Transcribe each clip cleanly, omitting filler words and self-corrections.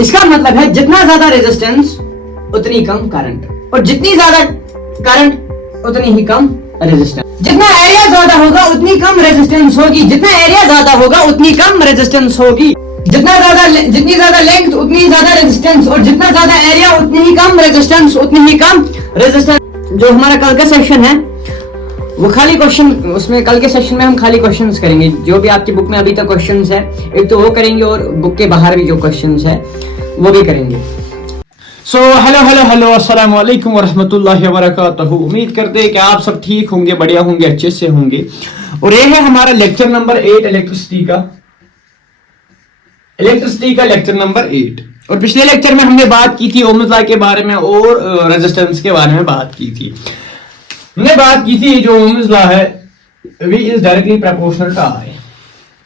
इसका मतलब है जितना ज्यादा रेजिस्टेंस उतनी कम करंट, और जितनी ज्यादा करंट उतनी ही कम रेजिस्टेंस। जितना एरिया ज्यादा होगा उतनी कम रेजिस्टेंस होगी, जितना एरिया ज्यादा होगा उतनी कम रेजिस्टेंस होगी, जितनी ज्यादा लेंथ उतनी ज्यादा रेजिस्टेंस, और जितना ज्यादा एरिया उतनी ही कम रेजिस्टेंस, उतनी ही कम रेजिस्टेंस। जो हमारा कल का सेक्शन है वो खाली क्वेश्चन, उसमें कल के सेशन में हम खाली क्वेश्चंस करेंगे। जो भी आपकी बुक में अभी तक क्वेश्चंस है, एक तो वो करेंगे और बुक के बाहर भी जो क्वेश्चंस है वो भी करेंगे। सो हेलो अस्सलाम वालेकुम वरहमतुल्लाहि वबरकातुहू। उम्मीद करते हैं कि आप सब ठीक होंगे, बढ़िया होंगे, अच्छे से होंगे। और ये है हमारा लेक्चर नंबर 8 इलेक्ट्रिसिटी का लेक्चर नंबर 8। और पिछले लेक्चर में हमने बात की थी ओम्स लॉ के बारे में और रेजिस्टेंस के बारे में बात की थी। हमने बात की थी जो ओम्स लॉ है V is directly proportional to I,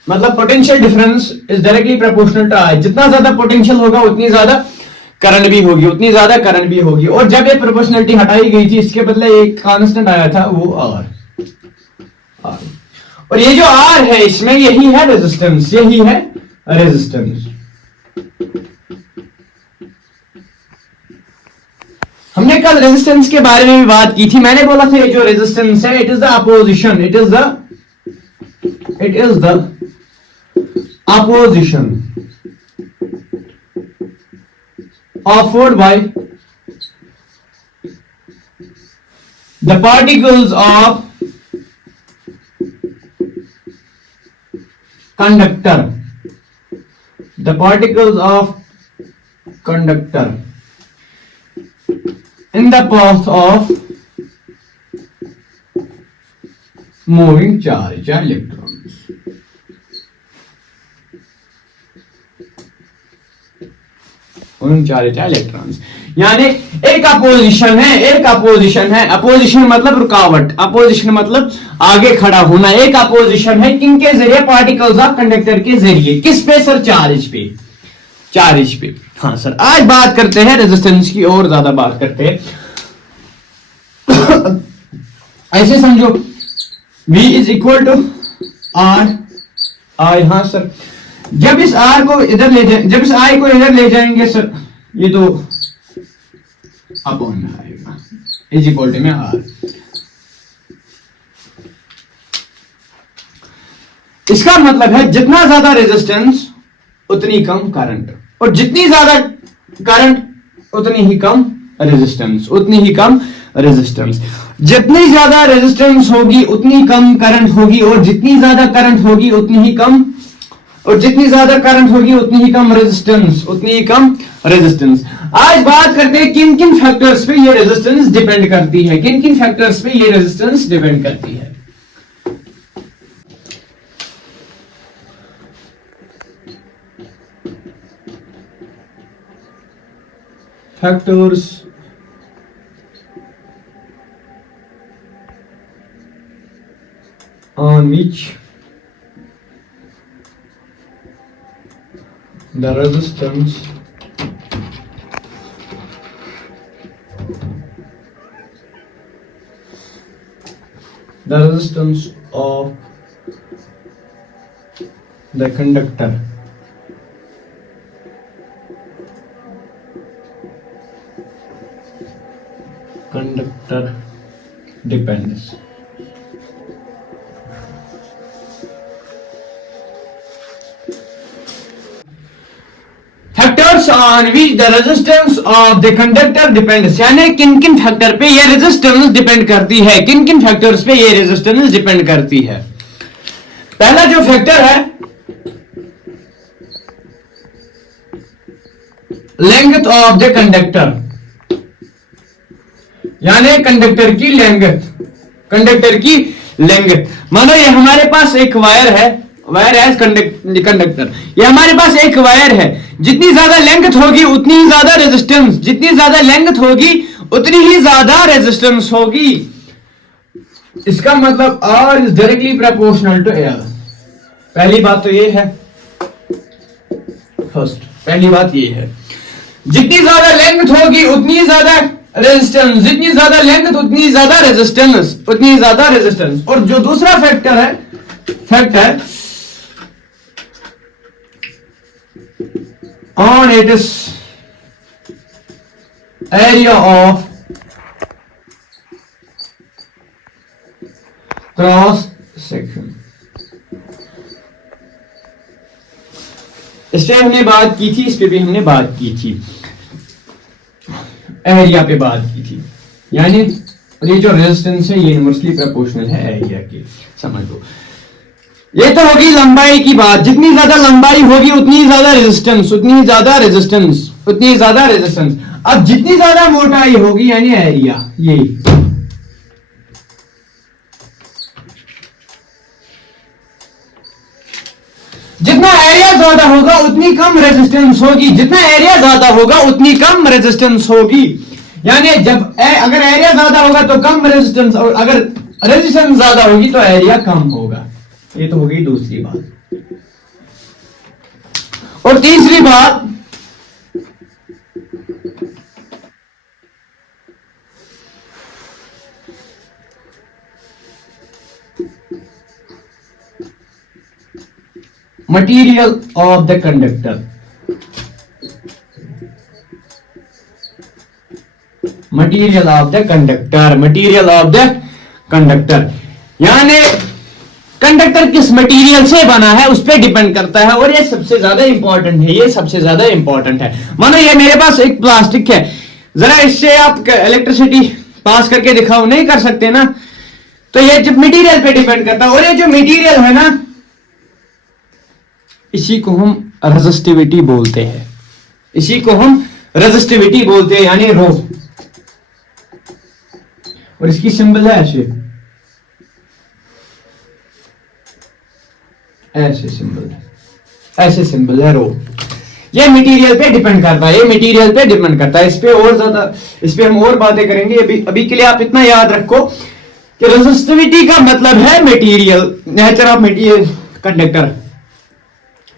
मतलब potential difference is directly proportional to I। जितना ज्यादा पोटेंशियल होगा उतनी ज्यादा करंट भी होगी, उतनी ज्यादा करंट भी होगी। और जब ये प्रोपोर्शनलिटी हटाई गई थी, इसके बदले एक कांस्टेंट आया था, वो R। और ये जो R है इसमें यही है रेजिस्टेंस, यही है रेजिस्टेंस। हमने कल रेजिस्टेंस के बारे में भी बात की थी। मैंने बोला था ये जो रेजिस्टेंस है, it is the opposition, it is the opposition offered by the particles of conductor, the particles of conductor in the path of moving charge electrons। Charge electrons, यानी एक अपोजिशन है। अपोजिशन मतलब रुकावट, अपोजिशन मतलब आगे खड़ा होना। एक अपोजिशन है किनके जरिए? पार्टिकल्स ऑफ कंडक्टर के जरिए। किस पे सर? चार्ज पे। हाँ सर, आज बात करते हैं रेजिस्टेंस की, और ज्यादा बात करते हैं। ऐसे समझो V is equal to R I। हाँ सर, जब इस R को इधर ले जाए, जब इस I को इधर ले जाएंगे सर, ये तो अपॉन में आएगा, इज इक्वल टू में R। इसका मतलब है जितना ज्यादा रेजिस्टेंस उतनी कम करंट, और जितनी ज्यादा करंट उतनी ही कम रेजिस्टेंस, जितनी ज्यादा रेजिस्टेंस होगी उतनी कम करंट होगी, और जितनी ज्यादा करंट होगी उतनी ही कम, और जितनी ज्यादा करंट होगी उतनी ही कम रेजिस्टेंस। आज बात करते हैं किन किन फैक्टर्स पे ये रेजिस्टेंस डिपेंड करती है, factors on which the resistance of the conductor depends on which the resistance of the conductor depends, यानी किन किन फैक्टर पे ये रेजिस्टेंस डिपेंड करती है, किन किन फैक्टर्स पे ये रेजिस्टेंस डिपेंड करती है। पहला जो फैक्टर है लेंथ ऑफ द कंडक्टर, यानी कंडक्टर की लेंथ। मानो ये हमारे पास एक वायर है, कंडक्टर, ये हमारे पास एक वायर है। जितनी ज्यादा लेंथ होगी उतनी ही ज्यादा रेजिस्टेंस, जितनी ज्यादा लेंथ होगी उतनी ही ज्यादा रेजिस्टेंस होगी। इसका मतलब R is directly proportional to L। पहली बात तो ये है, पहली बात ये है, जितनी ज्यादा लेंथ होगी उतनी ज्यादा रेजिस्टेंस, जितनी ज्यादा लेंथ उतनी ज्यादा रेजिस्टेंस। और जो दूसरा factor on its area of cross section. इस पे हमने बात की थी, इस पे भी हमने बात की थी, एरिया पे बात की थी। यानी ये जो रेजिस्टेंस है ये इनवर्सली प्रोपोर्शनल है एरिया के, समझ लो। ये तो होगी लंबाई की बात, जितनी ज्यादा लंबाई होगी उतनी ज्यादा रेजिस्टेंस, उतनी ज्यादा रेजिस्टेंस, उतनी ज्यादा रेजिस्टेंस। अब जितनी ज्यादा मोटाई होगी यानी एरिया, ये जितना एरिया ज्यादा होगा उतनी कम रेजिस्टेंस होगी, जितना एरिया ज्यादा होगा उतनी कम रेजिस्टेंस होगी। यानी जब अगर एरिया ज्यादा होगा तो कम रेजिस्टेंस, और अगर रेजिस्टेंस ज्यादा होगी तो एरिया कम होगा। ये तो हो गई दूसरी बात। और तीसरी बात, material of the conductor, material of the conductor, material of the conductor। यानी कंडक्टर किस मटेरियल से बना है उस पर डिपेंड करता है, और ये सबसे ज्यादा इंपॉर्टेंट है, ये सबसे ज्यादा इंपॉर्टेंट है। मानो ये मेरे पास एक प्लास्टिक है, जरा इससे आप इलेक्ट्रिसिटी पास करके दिखाओ, नहीं कर सकते ना, तो ये जब मटेरियल पे डिपेंड करता है। और ये जो मटेरियल है ना, इसी को हम रेजिस्टिविटी बोलते हैं, इसी को हम रेजिस्टिविटी बोलते हैं, यानी रो। और इसकी सिंबल है ऐसे, ऐसे सिंबल है, ऐसे सिंबल है रो। ये मटेरियल पे डिपेंड करता है, ये मटेरियल पे डिपेंड करता है। इस पे और ज्यादा, इस पे हम और बातें करेंगे। अभी के लिए आप इतना याद रखो कि रेजिस्टिविटी का मतलब है material, nature of material, conductor,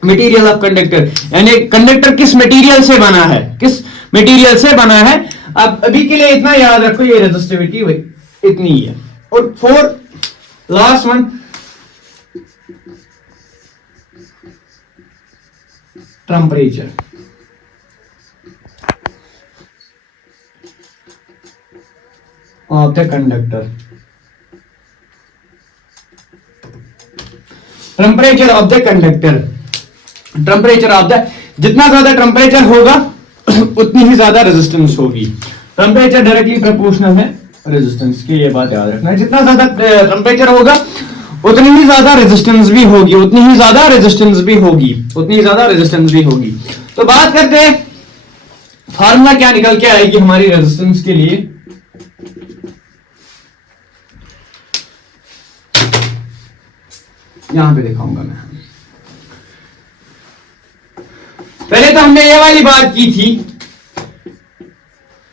material of conductor, यानी कंडक्टर किस मटेरियल से बना है, किस मटेरियल से बना है। अब अभी के लिए इतना याद रखो, ये रेजिस्टिविटी इतनी ही है। और four last one, temperature. Of the conductor, temperature of the conductor, temperature of the, जितना ज्यादा टेम्परेचर होगा उतनी ही ज्यादा रेजिस्टेंस होगी। टेम्परेचर डायरेक्टली प्रोपोर्शनल है रेजिस्टेंस की, ये बात याद रखना है। जितना ज्यादा टेम्परेचर होगा उतनी ही ज्यादा रेजिस्टेंस भी होगी, उतनी ही ज्यादा रेजिस्टेंस भी होगी, उतनी ज्यादा रेजिस्टेंस भी होगी। तो बात करते हैं फार्मूला क्या निकल के आएगी हमारी रेजिस्टेंस के लिए। यहां पे दिखाऊंगा मैं। पहले तो हमने ये वाली बात की थी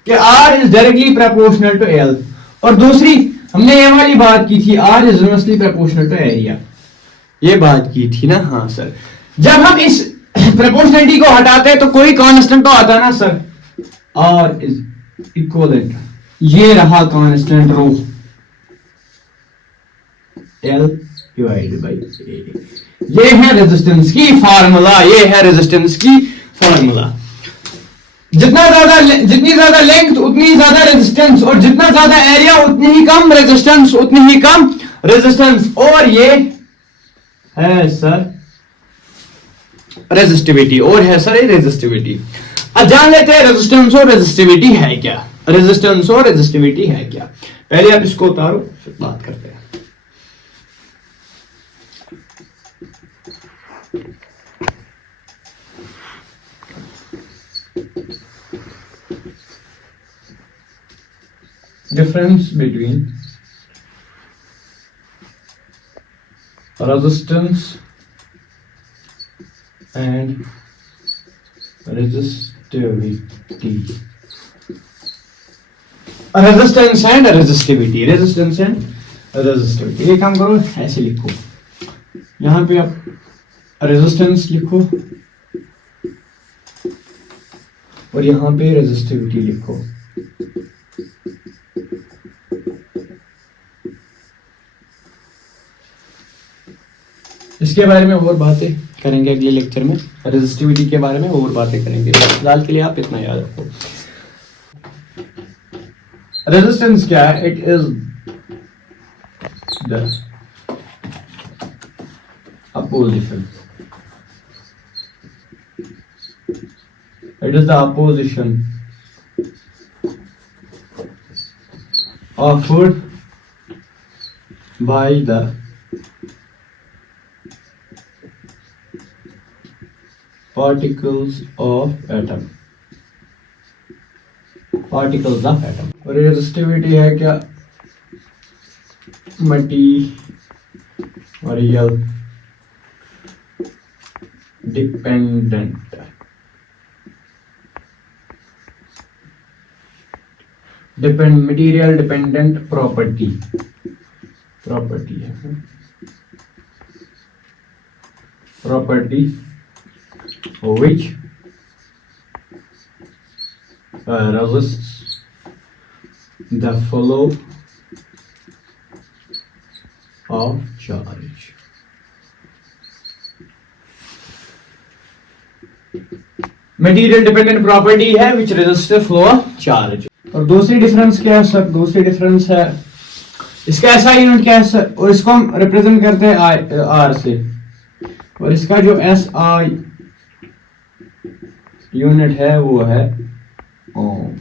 कि R is directly proportional to L, और दूसरी हमने ये वाली बात की थी R is inversely proportional to area. ये बात की थी ना? हाँ सर। जब हम इस प्रोपोर्शनलिटी को हटाते हैं तो कोई कांस्टेंट तो आता है ना सर, R इज इक्वलेंट, ये रहा constant rho, L divided by A। ये है रेजिस्टेंस की फार्मूला, ये है रेजिस्टेंस की फार्मूला। जितनी ज्यादा लेंथ उतनी ज्यादा रेजिस्टेंस, और जितना ज्यादा एरिया उतनी ही कम रेजिस्टेंस, उतनी ही कम रेजिस्टेंस। और ये है सर रेजिस्टिविटी, और है सर ये रेजिस्टिविटी। अब जान लेते हैं रेजिस्टेंस और रेजिस्टिविटी है क्या, रेजिस्टेंस और रेजिस्टिविटी है क्या। पहले आप इसको उतारो फिर बात करते हैं। Difference between resistance and resistivity, resistance and resistivity, resistance and resistivity। ये काम करो, ऐसे लिखो, यहां पे आप रेजिस्टेंस लिखो और यहां पे रेजिस्टिविटी लिखो। इसके बारे में और बातें करेंगे अगले लेक्चर में, रेजिस्टिविटी के बारे में और बातें करेंगे। फिलहाल के लिए आप इतना याद रखो। रेजिस्टेंस क्या है? It is the opposition. It is the opposition offered by the particles of atom. Particles of atom. और रेजिस्टिविटी है क्या? Material dependent material dependent property है property which resists the flow of charge. Material dependent property है which resist the flow of charge. और दूसरी difference क्या है sir? दूसरी डिफरेंस है इसका ऐसा यूनिट क्या है सर? और इसको हम रिप्रेजेंट करते हैं आर से, और इसका जो एस आई यूनिट है वो है ओम।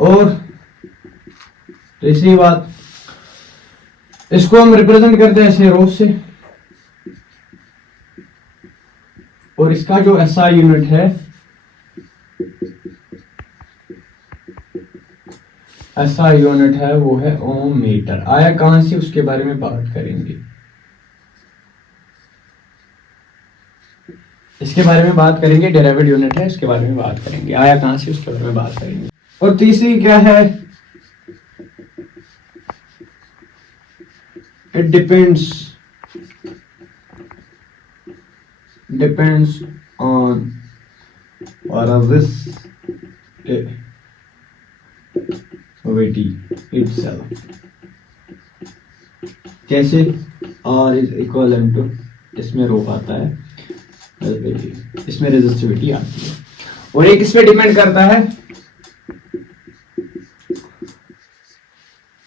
और तीसरी बात, इसको हम रिप्रेजेंट करते हैं ऐसे रो से, और इसका जो एसआई यूनिट है वो है ओम मीटर। आया कहां से उसके बारे में बात करेंगे, इसके बारे में बात करेंगे। डेरिवेटिव यूनिट है, इसके बारे में बात करेंगे। आया कहां से उसके बारे में बात करेंगे। और तीसरी क्या है? It depends on resistivity itself. कैसे? R is equivalent to, इसमें रो आता है, इसमें रेजिस्टिविटी आती है, और एक इस पे डिपेंड करता है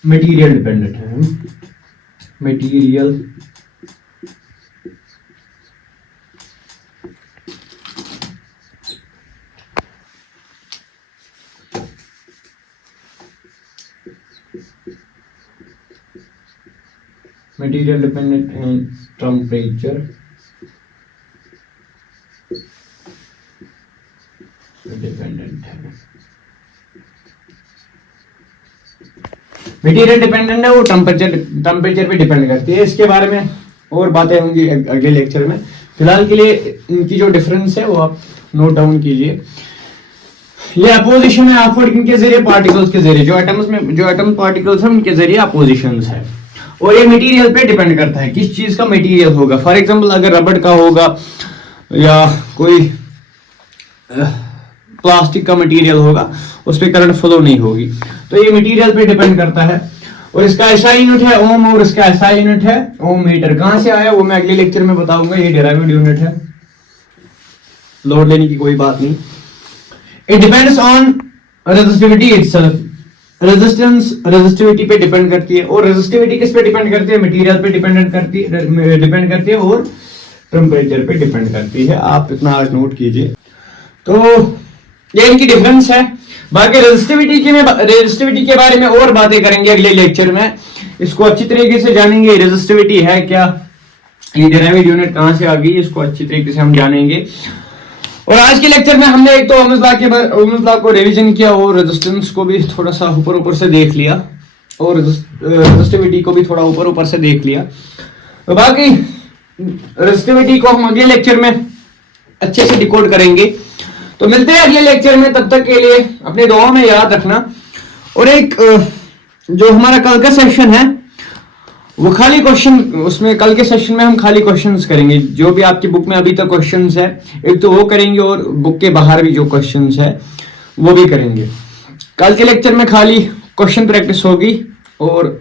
मटीरियल डिपेंडेंट है। Material dependent in temperature dependent है। मटीरियल डिपेंडेंट है, वो टेम्परेचर पे डिपेंड करती है। इसके बारे में और बातें होंगी अगले लेक्चर में। फिलहाल के लिए इनकी जो डिफरेंस है वो आप नोट डाउन कीजिए। ये अपोजिशन है ऑफर्ड किनके जरिए? पार्टिकल्स के जरिए। जो एटम पार्टिकल्स हैं उनके जरिए अपोजिशन है, और ये मटेरियल पे डिपेंड करता है किस चीज का मटेरियल होगा। फॉर एग्जांपल अगर रबड़ का होगा या कोई प्लास्टिक का मटेरियल होगा, उस पर करंट फ्लो नहीं होगी। तो ये मटेरियल पे डिपेंड करता है। और इसका ऐसा यूनिट है ओम, और इसका ऐसा यूनिट है ओम मीटर। कहां से आया वो मैं अगले लेक्चर में बताऊंगा। ये डेरिवेटिव यूनिट है, लोड लेने की कोई बात नहीं। It depends on resistivity itself. Resistivity पे डिपेंड करती है, और रेजिस्टिविटी किस पे डिपेंड करती है? मटेरियल पे डिपेंड करती है और टेम्परेचर पे डिपेंड करती है। आप इतना आज नोट कीजिए। तो ये इनकी डिफरेंस है। बाकी रेजिस्टिविटी के बारे में और बातें करेंगे अगले लेक्चर में। इसको अच्छी तरीके से जानेंगे, रेजिस्टिविटी है क्या, ये डेरिवेटिव यूनिट कहां से आ गई, इसको अच्छी तरीके से हम जानेंगे। और आज के लेक्चर में हमने एक तो ओम्स लॉ को रिवीजन किया, और रेजिस्टेंस को भी थोड़ा सा ऊपर से देख लिया, और रेजिस्टिविटी को भी थोड़ा ऊपर से देख लिया। तो बाकी रेजिस्टिविटी को हम अगले लेक्चर में अच्छे से डिकोड करेंगे। तो मिलते हैं अगले लेक्चर में, तब तक के लिए अपने दुआओं में याद रखना। और एक जो हमारा कल का सेशन है वो खाली क्वेश्चन, उसमें कल के सेशन में हम खाली क्वेश्चंस करेंगे। जो भी आपकी बुक में अभी तक क्वेश्चंस है, एक तो वो करेंगे, और बुक के बाहर भी जो क्वेश्चंस है वो भी करेंगे। कल के लेक्चर में खाली क्वेश्चन प्रैक्टिस होगी, और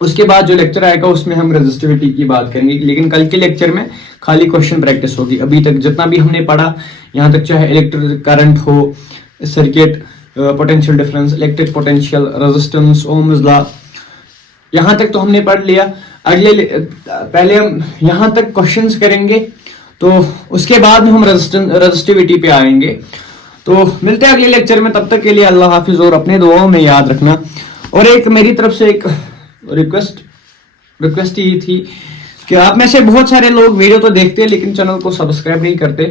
उसके बाद जो लेक्चर आएगा उसमें हम रेजिस्टिविटी की बात करेंगे, लेकिन कल के लेक्चर में खाली क्वेश्चन प्रैक्टिस होगी। अभी तक जितना भी हमने पढ़ा यहाँ तक, चाहे इलेक्ट्रिक करंट हो, circuit, potential difference, electric potential, resistance, Ohm's law, यहाँ तक तो हमने पढ़ लिया। पहले हम यहाँ तक क्वेश्चंस करेंगे, तो उसके बाद में हम रेजिस्टिविटी पे आएंगे। तो मिलते हैं अगले लेक्चर में, तब तक के लिए अल्लाह हाफिज और अपने दुआओं में याद रखना। और एक मेरी तरफ से एक रिक्वेस्ट ये थी कि आप में से बहुत सारे लोग वीडियो तो देखते हैं लेकिन चैनल को सब्सक्राइब नहीं करते,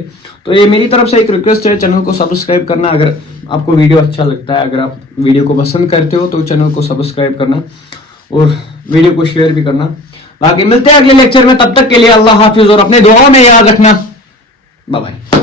तो ये मेरी तरफ से एक रिक्वेस्ट है, चैनल को सब्सक्राइब करना। अगर आपको वीडियो अच्छा लगता है, अगर आप वीडियो को पसंद करते हो तो चैनल को सब्सक्राइब करना और वीडियो को शेयर भी करना। बाकी मिलते हैं अगले लेक्चर में, तब तक के लिए अल्लाह हाफिज और अपने दुआओं में याद रखना। Bye bye.